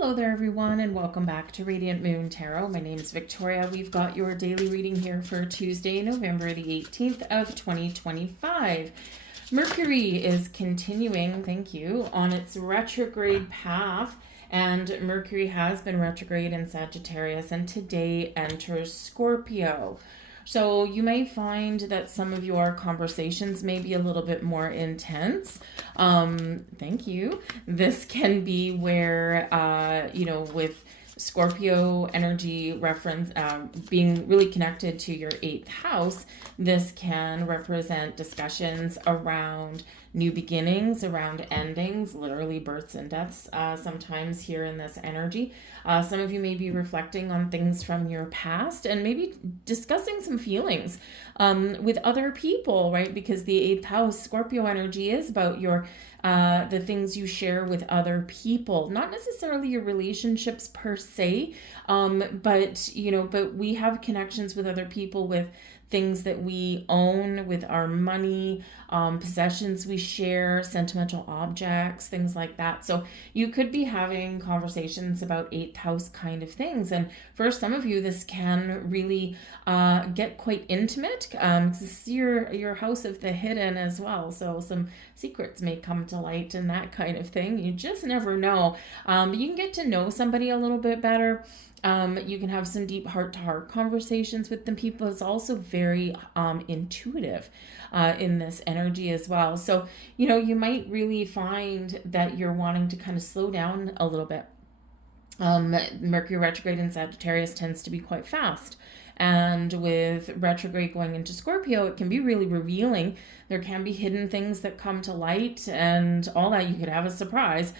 Hello there, everyone, and welcome back to Radiant Moon Tarot. My name is Victoria. We've got your daily reading here for Tuesday, November the 18th of 2025. Mercury is continuing, thank you, on its retrograde path, and Mercury has been retrograde in Sagittarius and today enters Scorpio. So you may find that some of your conversations may be a little bit more intense. Thank you. This can be where, with Scorpio energy reference being really connected to your eighth house, this can represent discussions around new beginnings, around endings, literally births and deaths sometimes here in this energy. Some of you may be reflecting on things from your past and maybe discussing some feelings with other people, right? Because the eighth house, Scorpio energy, is about your the things you share with other people, not necessarily your relationships per se, but we have connections with other people with things that we own, with our money, possessions we share, sentimental objects, things like that. So you could be having conversations about eighth house kind of things. And for some of you, this can really get quite intimate. This is your house of the hidden as well. So some secrets may come to light and that kind of thing. You just never know. You can get to know somebody a little bit better. You can have some deep heart-to-heart conversations with them. People is also very intuitive in this energy as well. So, you might really find that you're wanting to kind of slow down a little bit. Mercury retrograde in Sagittarius tends to be quite fast. And with retrograde going into Scorpio, it can be really revealing. There can be hidden things that come to light and all that. You could have a surprise.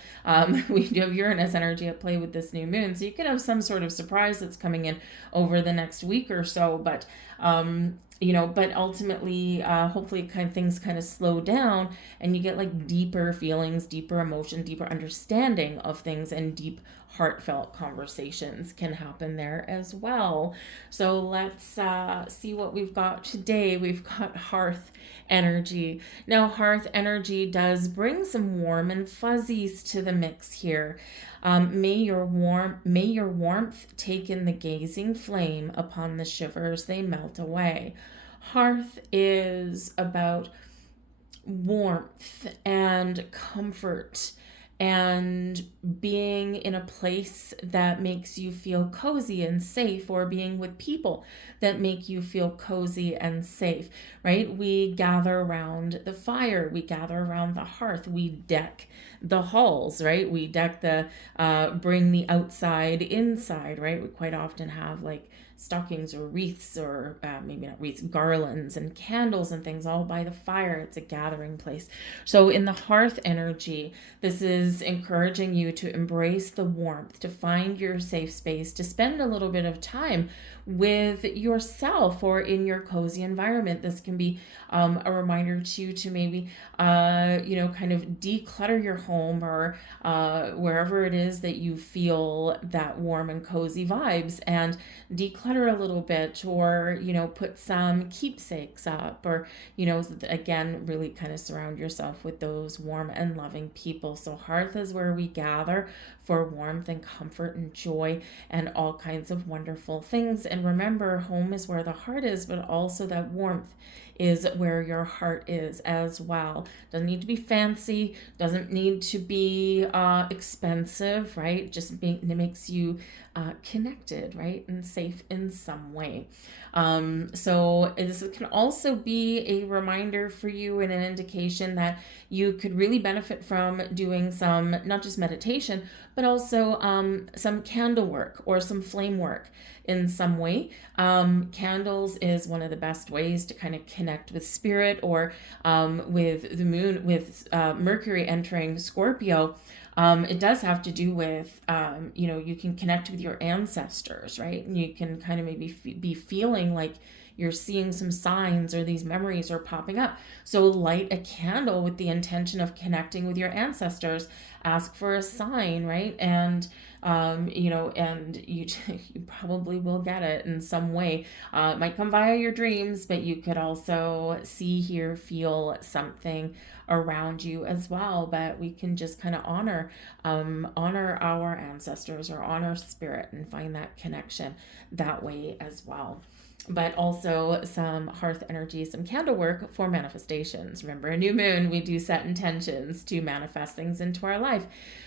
We do have Uranus energy at play with this new moon. So you could have some sort of surprise that's coming in over the next week or so. But ultimately, hopefully things kind of slow down and you get like deeper feelings, deeper emotion, deeper understanding of things, and deep heartfelt conversations can happen there as well. So let's see what we've got today. We've got Hearth energy. Now, Hearth energy does bring some warm and fuzzies to the mix here. May your warmth take in the gazing flame upon the shivers they melt away. Hearth is about warmth and comfort and being in a place that makes you feel cozy and safe, or being with people that make you feel cozy and safe, right? We gather around the fire, we gather around the hearth, we deck the halls, right? We deck bring the outside inside, right? We quite often have like stockings or wreaths, or maybe not wreaths, garlands and candles and things all by the fire. It's a gathering place. So in the Hearth energy, this is encouraging you to embrace the warmth, to find your safe space, to spend a little bit of time with yourself or in your cozy environment. This can be a reminder to you to maybe, kind of declutter your home, or wherever it is that you feel that warm and cozy vibes, and declutter a little bit, or, put some keepsakes up, or, again, really kind of surround yourself with those warm and loving people. So Hearth is where we gather for warmth and comfort and joy and all kinds of wonderful things. And remember, home is where the heart is, but also that warmth is where your heart is as well. Doesn't need to be fancy, doesn't need to be expensive, right? It makes you connected, right? And safe in some way. So this can also be a reminder for you and an indication that you could really benefit from doing some, not just meditation, but also some candle work or some flame work in some way. Candles is one of the best ways to kind of connect with spirit, or with the moon, with Mercury entering Scorpio. It does have to do with, you can connect with your ancestors, right? And you can kind of maybe be feeling like you're seeing some signs or these memories are popping up. So light a candle with the intention of connecting with your ancestors. Ask for a sign, right? And and you you probably will get it in some way. It might come via your dreams, but you could also see, hear, feel something around you as well. But we can just kind of honor our ancestors or honor spirit and find that connection that way as well. But also some hearth energy, some candle work for manifestations. Remember, a new moon, we do set intentions to manifest things into our life.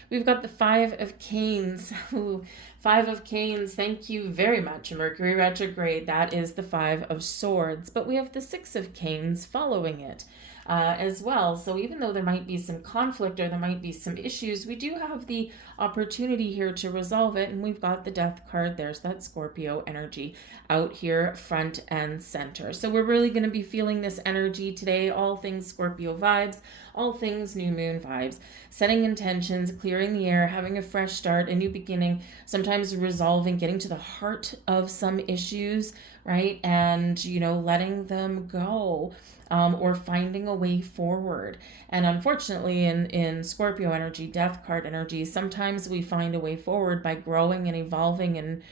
We've got the Five of Canes. Ooh, Five of Canes, thank you very much. Mercury retrograde, that is the Five of Swords. But we have the Six of Canes following it. As well. So even though there might be some conflict or there might be some issues, we do have the opportunity here to resolve it. And we've got the Death card. There's that Scorpio energy out here front and center. So we're really going to be feeling this energy today. All things Scorpio vibes, all things new moon vibes, setting intentions, clearing the air, having a fresh start, a new beginning, sometimes resolving, getting to the heart of some issues, right? And, letting them go. Or finding a way forward. And unfortunately, in Scorpio energy, Death card energy, sometimes we find a way forward by growing and evolving and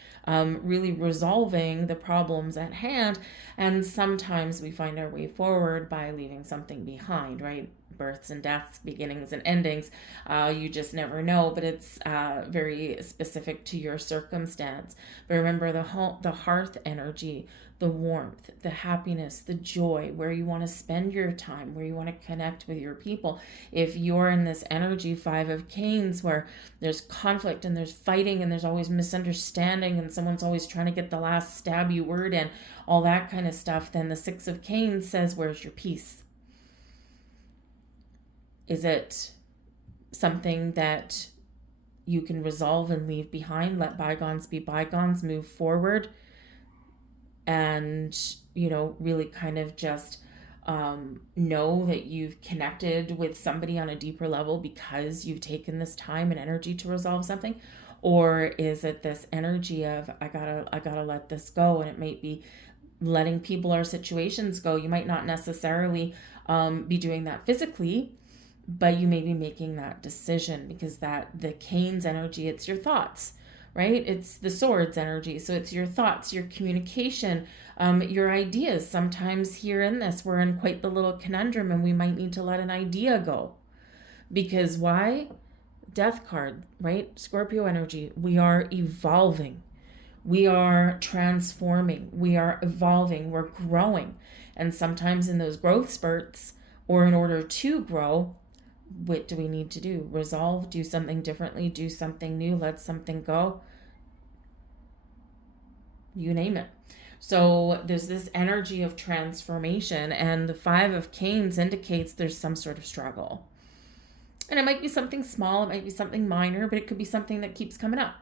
really resolving the problems at hand. And sometimes we find our way forward by leaving something behind, right? Births and deaths, beginnings and endings. You just never know, but it's very specific to your circumstance. But remember the hearth energy, the warmth, the happiness, the joy, where you want to spend your time, where you want to connect with your people. If you're in this energy, Five of Canes, where there's conflict and there's fighting and there's always misunderstanding and someone's always trying to get the last stabby word in, all that kind of stuff, then the Six of Canes says, where's your peace? Is it something that you can resolve and leave behind, let bygones be bygones, move forward, and, really kind of just know that you've connected with somebody on a deeper level because you've taken this time and energy to resolve something? Or is it this energy of, I gotta let this go, and it might be letting people or situations go? You might not necessarily be doing that physically, but you may be making that decision because the Canes energy, it's your thoughts, right? It's the Swords energy. So it's your thoughts, your communication, your ideas. Sometimes here in this, we're in quite the little conundrum and we might need to let an idea go. Because why? Death card, right? Scorpio energy. We are evolving. We are transforming. We are evolving. We're growing. And sometimes in those growth spurts, or in order to grow, what do we need to do? Resolve, do something differently, do something new, let something go. You name it. So there's this energy of transformation, and the Five of Canes indicates there's some sort of struggle. And it might be something small, it might be something minor, but it could be something that keeps coming up.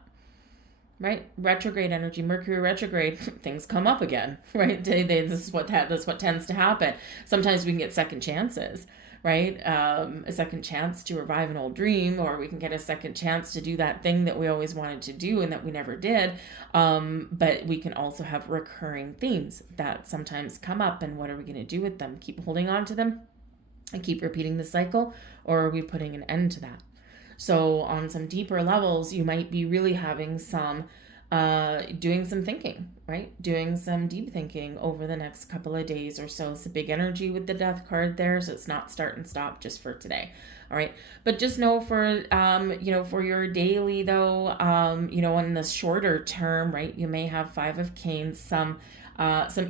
Right? Retrograde energy, Mercury retrograde, things come up again, right? This is what tends to happen. Sometimes we can get second chances, right? A second chance to revive an old dream, or we can get a second chance to do that thing that we always wanted to do and that we never did. But we can also have recurring themes that sometimes come up, and what are we going to do with them? Keep holding on to them and keep repeating the cycle, or are we putting an end to that? So on some deeper levels, you might be really having some, doing some thinking, right? Doing some deep thinking over the next couple of days or so. It's a big energy with the Death card there, so it's not start and stop just for today. All right. But just know for, for your daily though, in the shorter term, right, you may have Five of Canes, some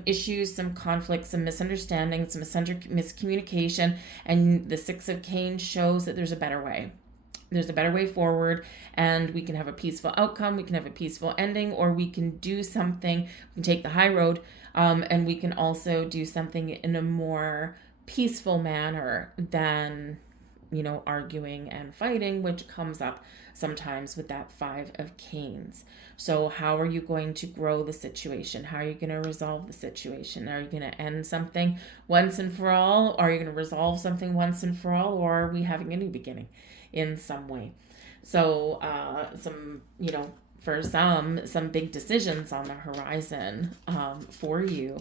issues, some conflicts, some misunderstandings, some miscommunication, and the Six of Canes shows that there's a better way. There's a better way forward, and we can have a peaceful outcome, we can have a peaceful ending, or we can do something, we can take the high road, and we can also do something in a more peaceful manner than, arguing and fighting, which comes up sometimes with that Five of Canes. So how are you going to grow the situation? How are you going to resolve the situation? Are you going to end something once and for all? Are you going to resolve something once and for all? Or are we having a new beginning in some way? So some, for some big decisions on the horizon for you.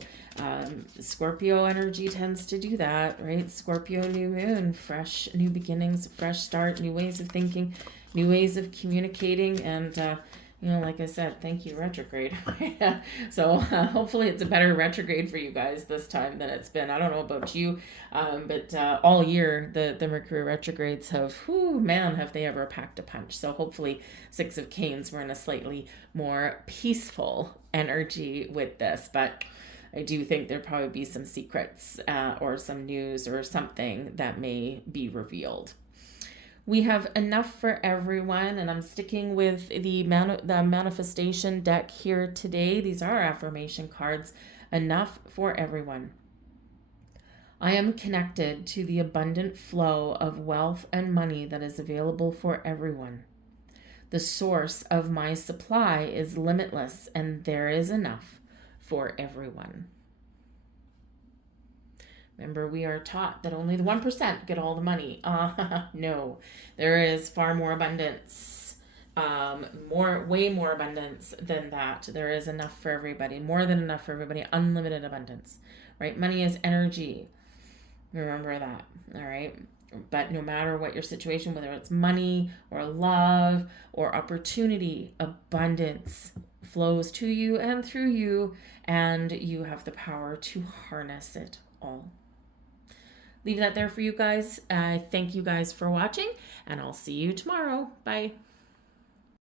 Scorpio energy tends to do that, right? Scorpio new moon, fresh new beginnings, fresh start, new ways of thinking, new ways of communicating, and like I said, thank you, retrograde. So hopefully it's a better retrograde for you guys this time than it's been. I don't know about you, but all year the Mercury retrogrades have, have they ever packed a punch. So hopefully Six of Canes, we're in a slightly more peaceful energy with this. But I do think there'll probably be some secrets or some news or something that may be revealed. We have enough for everyone, and I'm sticking with the manifestation deck here today. These are affirmation cards. Enough for everyone. I am connected to the abundant flow of wealth and money that is available for everyone. The source of my supply is limitless, and there is enough for everyone. Remember, we are taught that only the 1% get all the money. No, there is far more abundance, way more abundance than that. There is enough for everybody, more than enough for everybody, unlimited abundance, right? Money is energy. Remember that, all right? But no matter what your situation, whether it's money or love or opportunity, abundance flows to you and through you, and you have the power to harness it all. Leave that there for you guys. I thank you guys for watching, and I'll see you tomorrow. Bye.